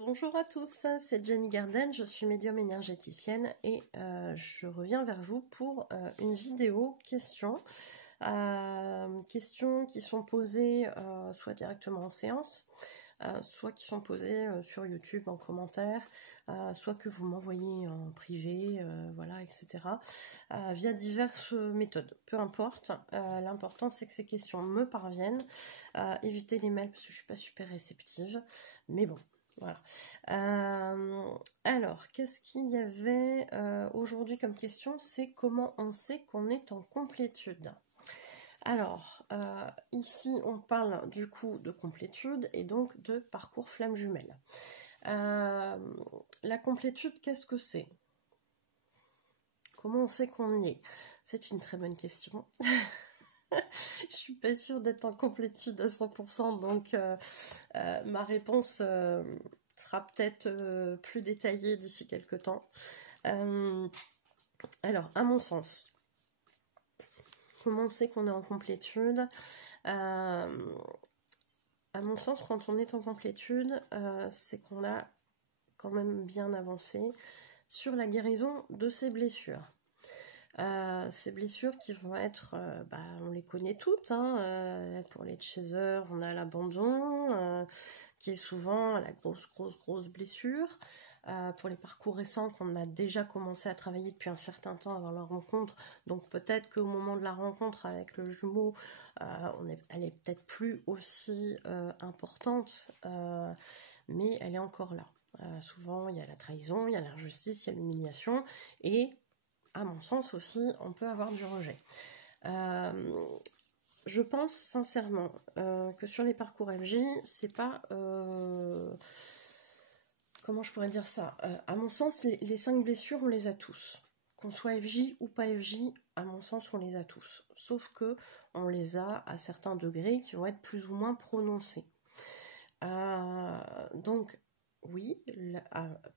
Bonjour à tous, c'est Jenny Garden, je suis médium énergéticienne et je reviens vers vous pour une vidéo questions qui sont posées soit directement en séance, soit qui sont posées sur YouTube en commentaire, soit que vous m'envoyez en privé, voilà, etc. Via diverses méthodes, peu importe. L'important c'est que ces questions me parviennent. Évitez les mails parce que je suis pas super réceptive, mais bon. Voilà. Alors, qu'est-ce qu'il y avait aujourd'hui comme question? C'est comment on sait qu'on est en complétude. Alors, ici, on parle du coup de complétude et donc de parcours flamme jumelle. La complétude, qu'est-ce que c'est? Comment on sait qu'on y est? C'est une très bonne question. Je suis pas sûre d'être en complétude à 100%, donc ma réponse sera peut-être plus détaillée d'ici quelques temps. Alors, à mon sens, comment on sait qu'on est en complétude? À mon sens, quand on est en complétude, c'est qu'on a quand même bien avancé sur la guérison de ces blessures. Ces blessures qui vont être, on les connaît toutes, hein, pour les chasers, on a l'abandon, qui est souvent la grosse blessure. Pour les parcours récents qu'on a déjà commencé à travailler depuis un certain temps avant la rencontre, donc peut-être qu'au moment de la rencontre avec le jumeau, elle est peut-être plus aussi importante, mais elle est encore là. Souvent il y a la trahison, il y a l'injustice, il y a l'humiliation, et à mon sens aussi, on peut avoir du rejet. Je pense sincèrement que sur les parcours FJ, c'est pas... comment je pourrais dire ça? À mon sens, les 5 blessures, on les a tous. Qu'on soit FJ ou pas FJ, à mon sens, on les a tous. Sauf que on les a à certains degrés qui vont être plus ou moins prononcés. Donc, oui,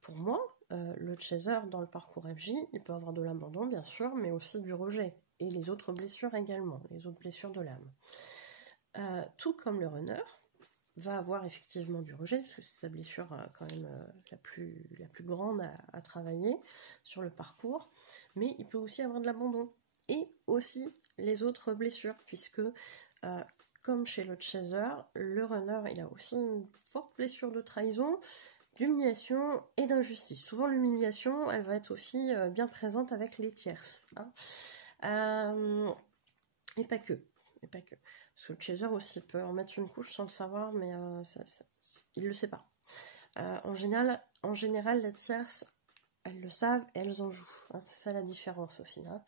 pour moi, le chaser dans le parcours FJ, il peut avoir de l'abandon, bien sûr, mais aussi du rejet. Et les autres blessures également, les autres blessures de l'âme. Tout comme le runner va avoir effectivement du rejet, parce que c'est sa blessure quand même la plus grande à travailler sur le parcours, mais il peut aussi avoir de l'abandon. Et aussi les autres blessures, puisque comme chez le chaser, le runner, il a aussi une forte blessure de trahison, d'humiliation et d'injustice. Souvent l'humiliation, elle va être aussi bien présente avec les tierces. Hein. Et pas que. Parce que le chaser aussi peut en mettre une couche sans le savoir, mais il ne le sait pas. En général, les tierces, elles le savent et elles en jouent. Hein, c'est ça la différence aussi. Hein.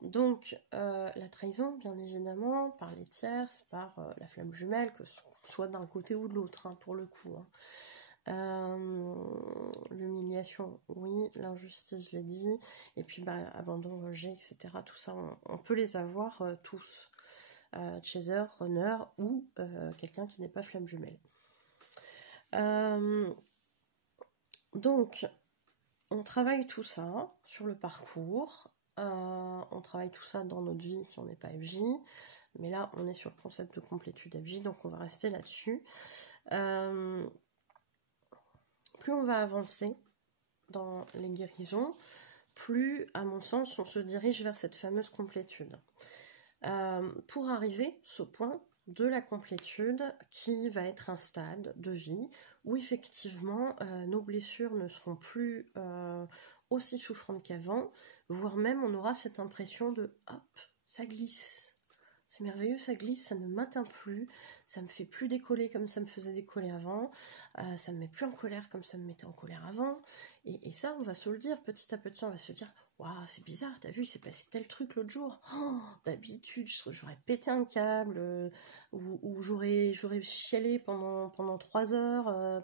Donc, la trahison, bien évidemment, par les tierces, par la flamme jumelle, que ce soit d'un côté ou de l'autre, hein, pour le coup. Hein. L'humiliation, oui, l'injustice, je l'ai dit, et puis abandon, rejet, etc. Tout ça, on peut les avoir tous. Chaser, runner ou quelqu'un qui n'est pas flamme jumelle. Donc, on travaille tout ça sur le parcours, on travaille tout ça dans notre vie si on n'est pas FJ, mais là on est sur le concept de complétude FJ, donc on va rester là-dessus. Plus on va avancer dans les guérisons, plus, à mon sens, on se dirige vers cette fameuse complétude. Pour arriver à ce point de la complétude qui va être un stade de vie où effectivement nos blessures ne seront plus aussi souffrantes qu'avant, voire même on aura cette impression de hop, ça glisse. C'est merveilleux, ça glisse, ça ne m'atteint plus, ça me fait plus décoller comme ça me faisait décoller avant, ça me met plus en colère comme ça me mettait en colère avant, et ça on va se le dire petit à petit, on va se dire waouh, c'est bizarre, t'as vu, c'est passé tel truc l'autre jour, oh, d'habitude j'aurais pété un câble, ou j'aurais chialé pendant 3 heures,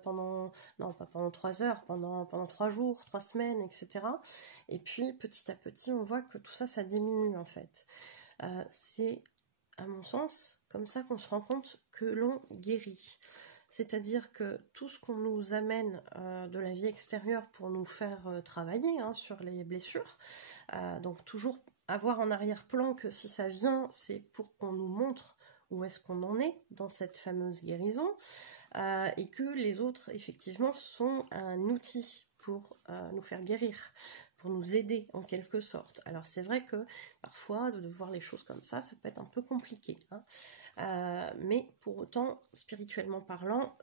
non pas pendant 3 heures, pendant 3 jours, 3 semaines, etc. Et puis petit à petit on voit que tout ça, ça diminue en fait. C'est à mon sens, comme ça qu'on se rend compte que l'on guérit. C'est-à-dire que tout ce qu'on nous amène de la vie extérieure pour nous faire travailler sur les blessures, donc toujours avoir en arrière-plan que si ça vient, c'est pour qu'on nous montre où est-ce qu'on en est dans cette fameuse guérison, et que les autres, effectivement, sont un outil pour nous faire guérir, pour nous aider en quelque sorte. Alors c'est vrai que parfois, de voir les choses comme ça peut être un peu compliqué, hein. Mais pour autant, spirituellement parlant,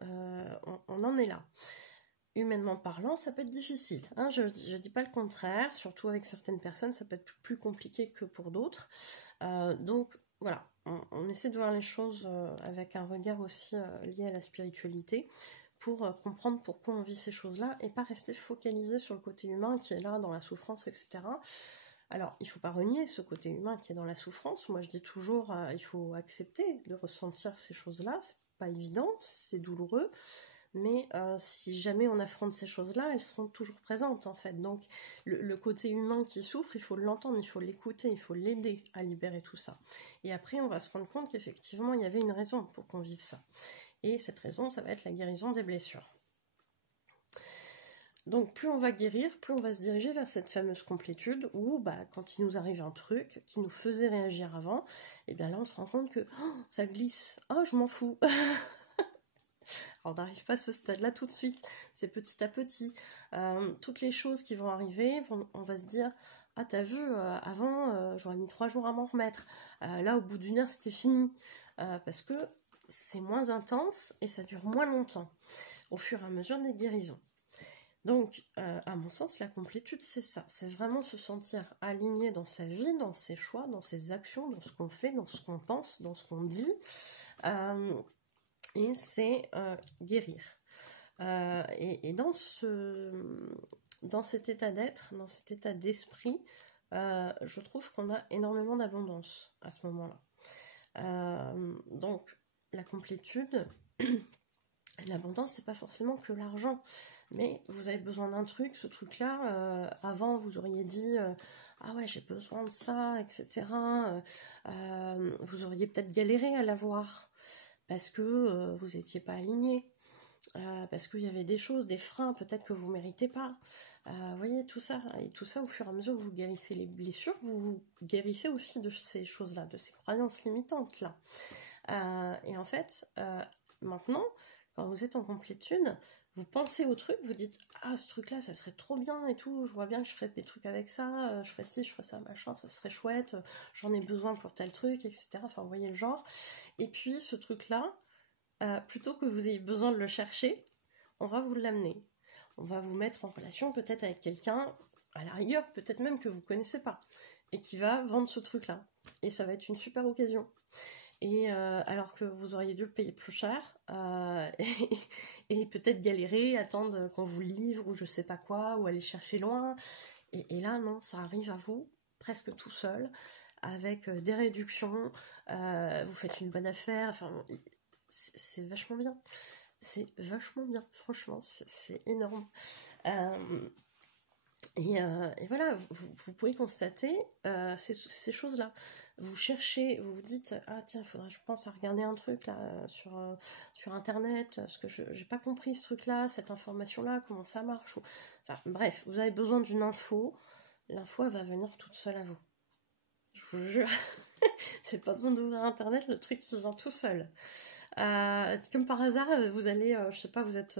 on en est là. Humainement parlant, ça peut être difficile, hein, je dis pas le contraire, surtout avec certaines personnes, ça peut être plus compliqué que pour d'autres. Donc voilà, on essaie de voir les choses avec un regard aussi lié à la spiritualité, pour comprendre pourquoi on vit ces choses-là, et pas rester focalisé sur le côté humain qui est là, dans la souffrance, etc. Alors, il ne faut pas renier ce côté humain qui est dans la souffrance. Moi, je dis toujours, il faut accepter de ressentir ces choses-là, c'est pas évident, c'est douloureux, mais si jamais on affronte ces choses-là, elles seront toujours présentes en fait. Donc le côté humain qui souffre, il faut l'entendre, il faut l'écouter, il faut l'aider à libérer tout ça. Et après, on va se rendre compte qu'effectivement, il y avait une raison pour qu'on vive ça. Et cette raison, ça va être la guérison des blessures. Donc plus on va guérir, plus on va se diriger vers cette fameuse complétude où quand il nous arrive un truc qui nous faisait réagir avant, et bien là on se rend compte que ça glisse, je m'en fous. Alors, on n'arrive pas à ce stade-là tout de suite, c'est petit à petit. Toutes les choses qui vont arriver, on va se dire « Ah, t'as vu, avant, j'aurais mis 3 jours à m'en remettre. Là, au bout d'une heure, c'était fini. » Parce que c'est moins intense et ça dure moins longtemps, au fur et à mesure des guérisons. Donc, à mon sens, la complétude, c'est ça. C'est vraiment se sentir aligné dans sa vie, dans ses choix, dans ses actions, dans ce qu'on fait, dans ce qu'on pense, dans ce qu'on dit. Et c'est guérir. Et dans cet état d'être, dans cet état d'esprit, je trouve qu'on a énormément d'abondance à ce moment-là. Donc, la complétude, l'abondance, c'est pas forcément que l'argent, mais vous avez besoin d'un truc, ce truc-là, avant vous auriez dit ah ouais, j'ai besoin de ça, etc. Vous auriez peut-être galéré à l'avoir, parce que vous n'étiez pas aligné, parce qu'il y avait des choses, des freins peut-être que vous ne méritez pas. Vous voyez, tout ça, et tout ça, au fur et à mesure que vous guérissez les blessures, vous guérissez aussi de ces choses-là, de ces croyances limitantes-là. Et en fait, maintenant, quand vous êtes en complétude, vous pensez au truc, vous dites « Ah, ce truc-là, ça serait trop bien et tout, je vois bien que je ferais des trucs avec ça, je ferais ci, je ferais ça, machin, ça serait chouette, j'en ai besoin pour tel truc, etc. » Enfin, vous voyez le genre. Et puis, ce truc-là, plutôt que vous ayez besoin de le chercher, on va vous l'amener. On va vous mettre en relation peut-être avec quelqu'un, à la rigueur, peut-être même que vous ne connaissez pas, et qui va vendre ce truc-là. Et ça va être une super occasion. Et alors que vous auriez dû le payer plus cher, et peut-être galérer, attendre qu'on vous livre, ou je sais pas quoi, ou aller chercher loin. Et là, non, ça arrive à vous, presque tout seul, avec des réductions, vous faites une bonne affaire, enfin, c'est vachement bien. C'est vachement bien, franchement, c'est énorme. Et voilà, vous pouvez constater ces choses-là. Vous cherchez, vous vous dites « Ah tiens, faudrait, je pense, à regarder un truc là sur Internet, parce que je n'ai pas compris ce truc-là, cette information-là, comment ça marche. » Enfin bref, vous avez besoin d'une info, l'info elle va venir toute seule à vous. Je vous jure, vous n'avez pas besoin d'ouvrir Internet, le truc se vient tout seul. Comme par hasard, vous allez, je sais pas, vous êtes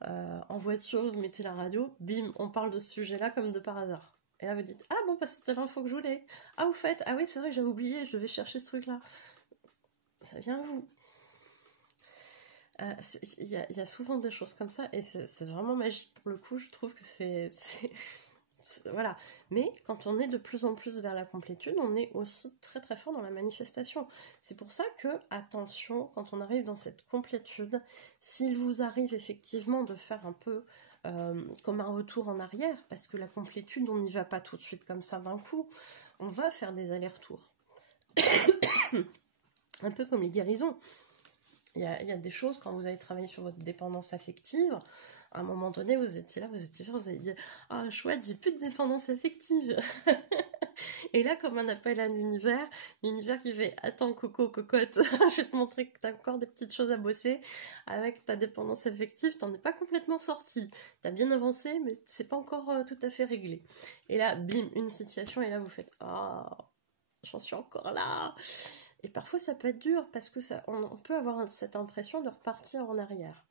en voiture, vous mettez la radio, bim, on parle de ce sujet-là comme de par hasard. Et là vous dites, ah bon, c'était l'info que je voulais. Ah au fait, ah oui c'est vrai, j'avais oublié, je devais chercher ce truc-là. Ça vient à vous. Il y a souvent des choses comme ça, et c'est vraiment magique pour le coup, je trouve que c'est voilà. Mais quand on est de plus en plus vers la complétude, on est aussi très très fort dans la manifestation. C'est pour ça que, attention, quand on arrive dans cette complétude, s'il vous arrive effectivement de faire un peu comme un retour en arrière, parce que la complétude, on n'y va pas tout de suite comme ça d'un coup, on va faire des allers-retours. Un peu comme les guérisons. Il y a des choses, quand vous avez travaillé sur votre dépendance affective, à un moment donné, vous étiez là, vous étiez fiers, vous avez dit « Ah, chouette, j'ai plus de dépendance affective !» Et là, comme un appel à l'univers qui fait « Attends, coco, cocotte, je vais te montrer que t'as encore des petites choses à bosser. Avec ta dépendance affective, t'en es pas complètement sorti. T'as bien avancé, mais c'est pas encore tout à fait réglé. » Et là, bim, une situation, et là, vous faites « Ah, j'en suis encore là !» Et parfois ça peut être dur parce que on peut avoir cette impression de repartir en arrière.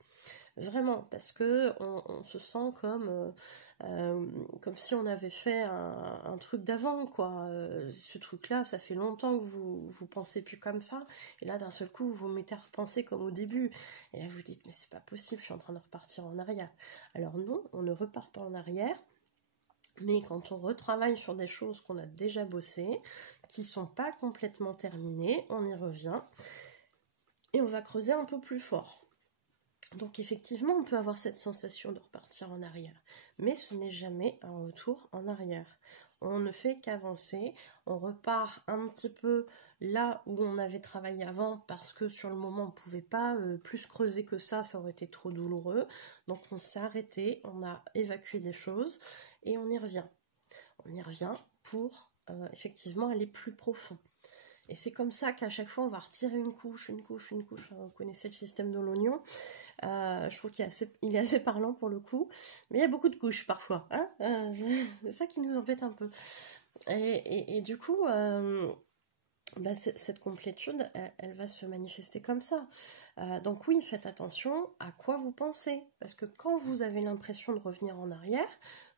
Vraiment, parce que on se sent comme si on avait fait un truc d'avant, quoi. Ce truc-là, ça fait longtemps que vous pensez plus comme ça, et là d'un seul coup vous vous mettez à repenser comme au début, et là vous dites mais c'est pas possible, je suis en train de repartir en arrière. Alors non, on ne repart pas en arrière, mais quand on retravaille sur des choses qu'on a déjà bossées, qui sont pas complètement terminées, on y revient, et on va creuser un peu plus fort. Donc effectivement, on peut avoir cette sensation de repartir en arrière, mais ce n'est jamais un retour en arrière. On ne fait qu'avancer, on repart un petit peu là où on avait travaillé avant, parce que sur le moment on ne pouvait pas plus creuser que ça aurait été trop douloureux. Donc on s'est arrêté, on a évacué des choses, et on y revient. On y revient pour effectivement aller plus profond. Et c'est comme ça qu'à chaque fois on va retirer une couche. Enfin, vous connaissez le système de l'oignon. Je trouve qu'il est assez parlant pour le coup, mais il y a beaucoup de couches parfois, hein, c'est ça qui nous embête un peu. Et du coup, cette complétude, elle va se manifester comme ça. Donc oui, faites attention à quoi vous pensez, parce que quand vous avez l'impression de revenir en arrière,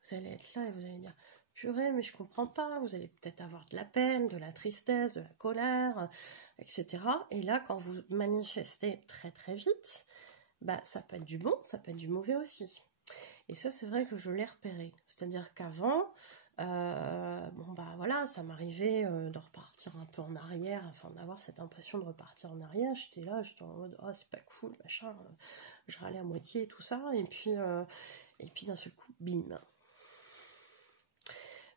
vous allez être là et vous allez dire purée, mais je comprends pas, vous allez peut-être avoir de la peine, de la tristesse, de la colère, etc. Et là, quand vous manifestez très très vite, ça peut être du bon, ça peut être du mauvais aussi. Et ça, c'est vrai que je l'ai repéré. C'est-à-dire qu'avant, voilà, ça m'arrivait de repartir un peu en arrière, enfin d'avoir cette impression de repartir en arrière. J'étais en mode, oh, c'est pas cool, machin. Je râlais à moitié et tout ça. Et puis d'un seul coup, bim.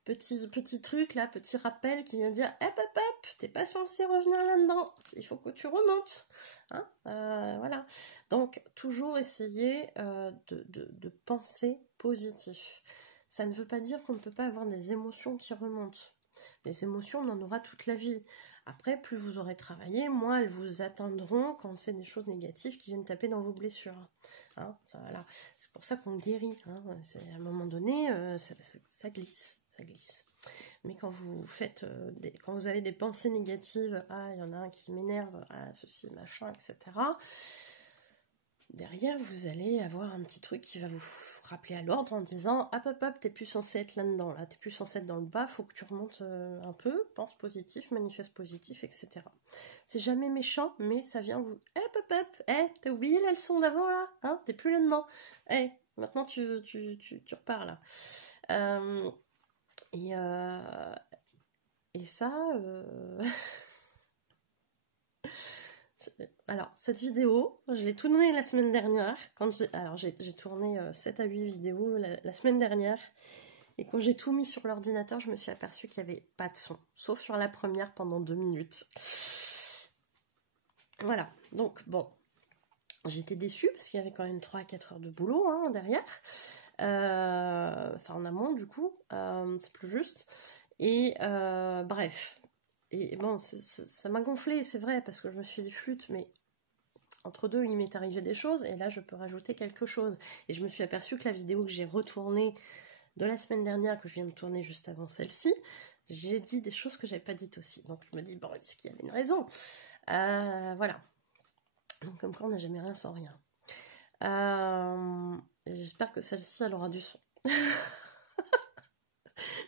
Petit truc là, petit rappel qui vient dire hop, t'es pas censé revenir là-dedans, il faut que tu remontes, hein, voilà. Donc toujours essayer de penser positif. Ça ne veut pas dire qu'on ne peut pas avoir des émotions qui remontent. Les émotions, on en aura toute la vie. Après, plus vous aurez travaillé, moins elles vous atteindront quand c'est des choses négatives qui viennent taper dans vos blessures. Hein, voilà. C'est pour ça qu'on guérit. Hein. À un moment donné, ça glisse. Ça glisse. Mais quand vous faites quand vous avez des pensées négatives, ah il y en a un qui m'énerve, ah ceci, machin, etc. Derrière vous allez avoir un petit truc qui va vous rappeler à l'ordre en disant hop, t'es plus censé être là-dedans, là, t'es plus censé être dans le bas, faut que tu remontes un peu, pense positif, manifeste positif, etc. C'est jamais méchant, mais ça vient vous hop, t'as oublié la leçon d'avant là, hein, t'es plus là-dedans, maintenant tu repars là. Et ça, alors cette vidéo, je l'ai tournée la semaine dernière, j'ai tourné 7 à 8 vidéos la semaine dernière, et quand j'ai tout mis sur l'ordinateur, je me suis aperçue qu'il n'y avait pas de son, sauf sur la première pendant 2 minutes. Voilà, donc bon, j'étais déçue, parce qu'il y avait quand même 3 à 4 heures de boulot hein, derrière, en amont du coup, c'est plus juste, et bref, et bon, ça m'a gonflé, c'est vrai, parce que je me suis dit flûte, mais entre deux, il m'est arrivé des choses, et là je peux rajouter quelque chose, et je me suis aperçue que la vidéo que j'ai retournée de la semaine dernière, que je viens de tourner juste avant celle-ci, j'ai dit des choses que j'avais pas dites aussi, donc je me dis, bon, est-ce qu'il y avait une raison, voilà. Donc comme quoi on n'a jamais rien sans rien. J'espère que celle-ci elle aura du son.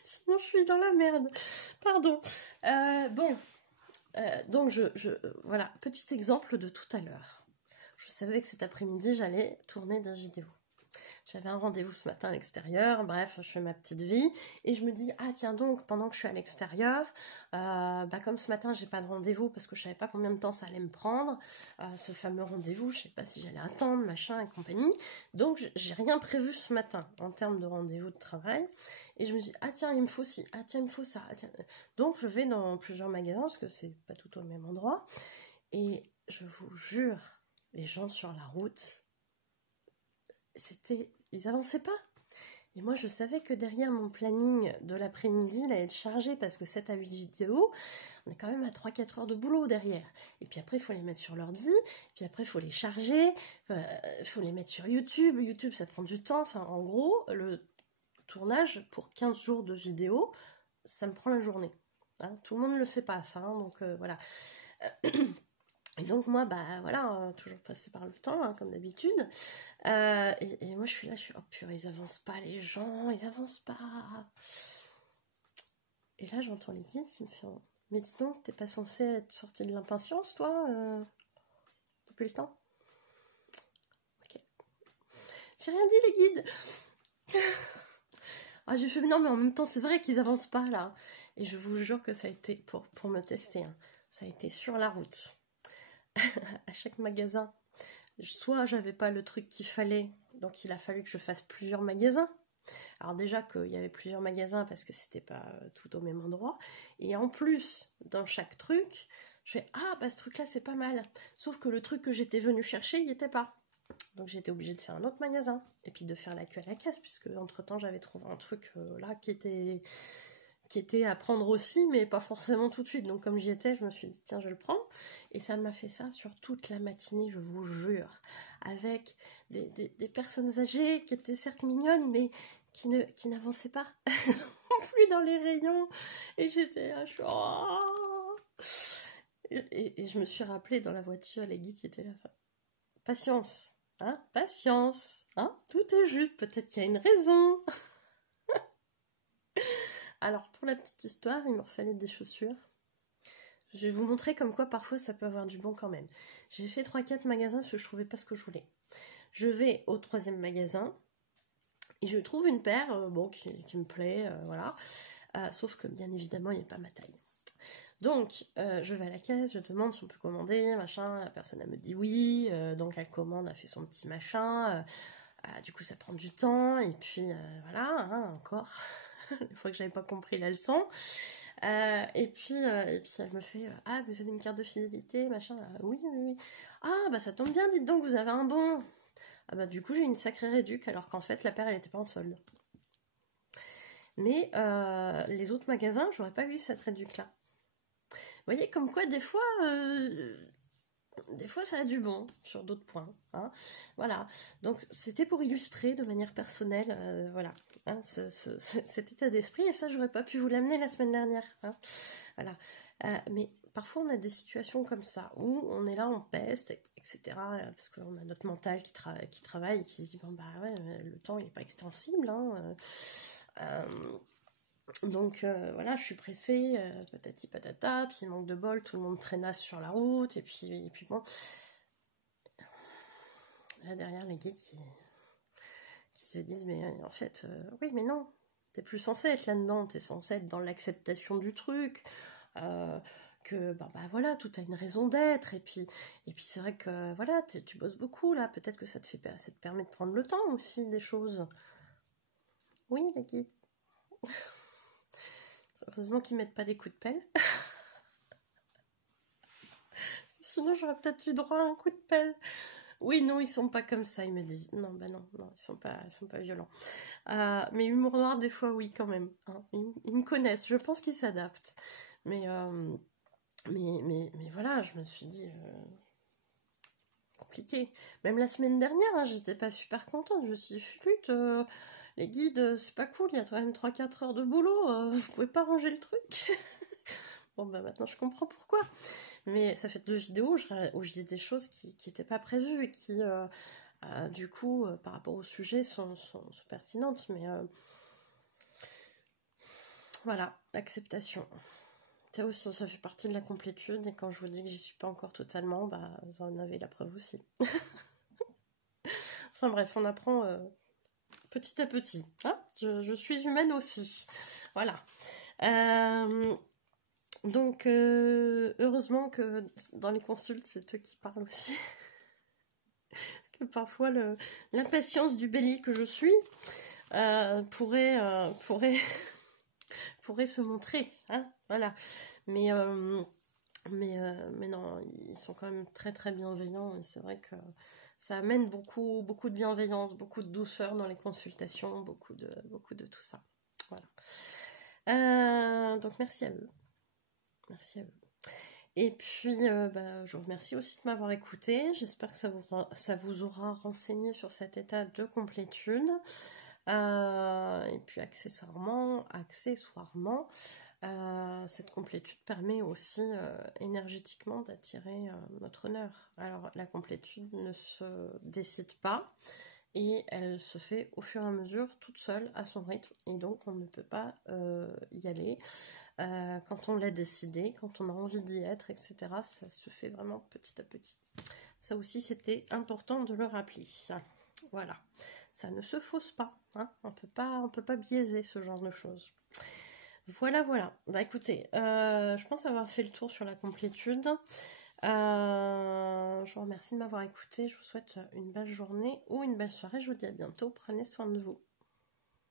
Sinon je suis dans la merde. Pardon. Donc voilà, petit exemple de tout à l'heure. Je savais que cet après-midi j'allais tourner des vidéos. J'avais un rendez-vous ce matin à l'extérieur, bref, je fais ma petite vie, et je me dis, ah tiens donc, pendant que je suis à l'extérieur, comme ce matin j'ai pas de rendez-vous parce que je savais pas combien de temps ça allait me prendre, ce fameux rendez-vous, je sais pas si j'allais attendre, machin et compagnie, donc j'ai rien prévu ce matin en termes de rendez-vous de travail, et je me dis, ah tiens il me faut ci, ah tiens il me faut ça, ah, tiens. Donc je vais dans plusieurs magasins, parce que c'est pas tout au même endroit, et je vous jure, les gens sur la route, ils avançaient pas. Et moi, je savais que derrière mon planning de l'après-midi, il allait être chargé parce que 7 à 8 vidéos, on est quand même à 3-4 heures de boulot derrière. Et puis après, il faut les mettre sur l'ordi, puis après, il faut les charger, il faut les mettre sur YouTube. YouTube, ça prend du temps. Enfin, en gros, le tournage pour 15 jours de vidéo, ça me prend la journée. Hein, tout le monde ne le sait pas, ça. Hein, donc, voilà. Et donc moi, bah voilà, toujours passé par le temps, hein, comme d'habitude. Et moi je suis là, oh purée, ils avancent pas les gens, ils avancent pas. Et là j'entends les guides qui me font, mais dis donc, t'es pas censé être sorti de l'impatience, toi, depuis le temps? Ok. J'ai rien dit, les guides. Ah, j'ai fait, non, mais en même temps, c'est vrai qu'ils avancent pas, là. Et je vous jure que ça a été, pour me tester, hein, ça a été sur la route. À chaque magasin, soit j'avais pas le truc qu'il fallait, donc il a fallu que je fasse plusieurs magasins. Alors déjà qu'il y avait plusieurs magasins parce que c'était pas tout au même endroit. Et en plus, dans chaque truc, je fais, ah bah ce truc-là c'est pas mal. Sauf que le truc que j'étais venue chercher, il n'y était pas. Donc j'étais obligée de faire un autre magasin. Et puis de faire la queue à la caisse, puisque entre-temps j'avais trouvé un truc là qui était à prendre aussi, mais pas forcément tout de suite. Donc comme j'y étais, je me suis dit, tiens, je le prends. Et ça m'a fait ça sur toute la matinée, je vous jure. Avec des personnes âgées qui étaient certes mignonnes, mais qui n'avançaient pas non plus dans les rayons. Et j'étais là, et je me suis rappelé dans la voiture, les guides qui étaient là. Patience, hein, patience, hein, tout est juste, peut-être qu'il y a une raison. Alors, pour la petite histoire, il me refallait des chaussures. Je vais vous montrer comme quoi parfois ça peut avoir du bon quand même. J'ai fait 3-4 magasins parce que je trouvais pas ce que je voulais. Je vais au 3e magasin et je trouve une paire qui me plaît, voilà. Sauf que bien évidemment, il n'y a pas ma taille. Donc, je vais à la caisse, je demande si on peut commander, machin. La personne, elle me dit oui. Donc, elle commande, elle fait son petit machin. Du coup, ça prend du temps. Et puis, voilà, hein, encore. Une fois que j'avais pas compris la leçon. Et puis elle me fait ah, vous avez une carte de fidélité, machin. Oui, oui, oui. Ah, bah ça tombe bien, dites donc, vous avez un bon. Ah, bah du coup, j'ai une sacrée réduc, alors qu'en fait, la paire, elle était pas en solde. Mais les autres magasins, j'aurais pas vu cette réduc-là. Vous voyez, comme quoi, des fois, ça a du bon sur d'autres points. Hein. Voilà. Donc, c'était pour illustrer de manière personnelle, voilà, hein, cet état d'esprit. Et ça, j'aurais pas pu vous l'amener la semaine dernière. Hein. Voilà. Mais parfois, on a des situations comme ça où on est là, on peste, etc. Parce qu'on a notre mental qui travaille et qui se dit bon, bah ouais, le temps, il n'est pas extensible. Hein. Donc voilà, je suis pressée, patati patata, puis manque de bol, tout le monde traînasse sur la route, et puis bon. Là derrière, les guides qui se disent, mais en fait, oui, mais non, t'es plus censé être là-dedans, t'es censé être dans l'acceptation du truc, que bah voilà, tout a une raison d'être, et puis c'est vrai que voilà, tu bosses beaucoup là, peut-être que ça te permet de prendre le temps aussi des choses. Oui, les guides. Heureusement qu'ils mettent pas des coups de pelle. Sinon, j'aurais peut-être eu droit à un coup de pelle. Oui, non, ils sont pas comme ça, ils me disent. Non, bah non, ils sont pas violents. Mais humour noir, des fois, oui, quand même. Hein. Ils me connaissent, je pense qu'ils s'adaptent. Mais voilà, je me suis dit... compliqué. Même la semaine dernière, hein, j'étais pas super contente. Je me suis dit, flûte, les guides, c'est pas cool, il y a quand même 3-4 heures de boulot, vous pouvez pas ranger le truc. Bon, bah maintenant je comprends pourquoi. Mais ça fait 2 vidéos où je dis des choses qui n'étaient pas prévues et qui, du coup, par rapport au sujet, sont pertinentes. Mais voilà, l'acceptation. Ça aussi, ça fait partie de la complétude. Et quand je vous dis que j'y suis pas encore totalement, bah, vous en avez la preuve aussi. Enfin bref, on apprend petit à petit. Hein, je suis humaine aussi. Voilà. Donc, heureusement que dans les consultes, c'est eux qui parlent aussi. Parce que parfois, l'impatience du bélier que je suis pourrait se montrer. Hein, voilà. Mais non, ils sont quand même très très bienveillants. Et c'est vrai que ça amène beaucoup, beaucoup de bienveillance, beaucoup de douceur dans les consultations, beaucoup de tout ça. Voilà. Donc, merci à eux. Merci à vous. Et puis, je vous remercie aussi de m'avoir écouté. J'espère que ça vous aura renseigné sur cet état de complétude. Et puis, accessoirement, Cette complétude permet aussi énergétiquement d'attirer notre honneur. Alors la complétude ne se décide pas et elle se fait au fur et à mesure toute seule à son rythme, et donc on ne peut pas y aller quand on l'a décidé, quand on a envie d'y être, etc. Ça se fait vraiment petit à petit. Ça aussi, c'était important de le rappeler. Voilà, ça ne se fausse pas, hein. On peut pas biaiser ce genre de choses. Voilà, voilà. Bah écoutez, je pense avoir fait le tour sur la complétude. Je vous remercie de m'avoir écouté. Je vous souhaite une belle journée ou une belle soirée. Je vous dis à bientôt. Prenez soin de vous.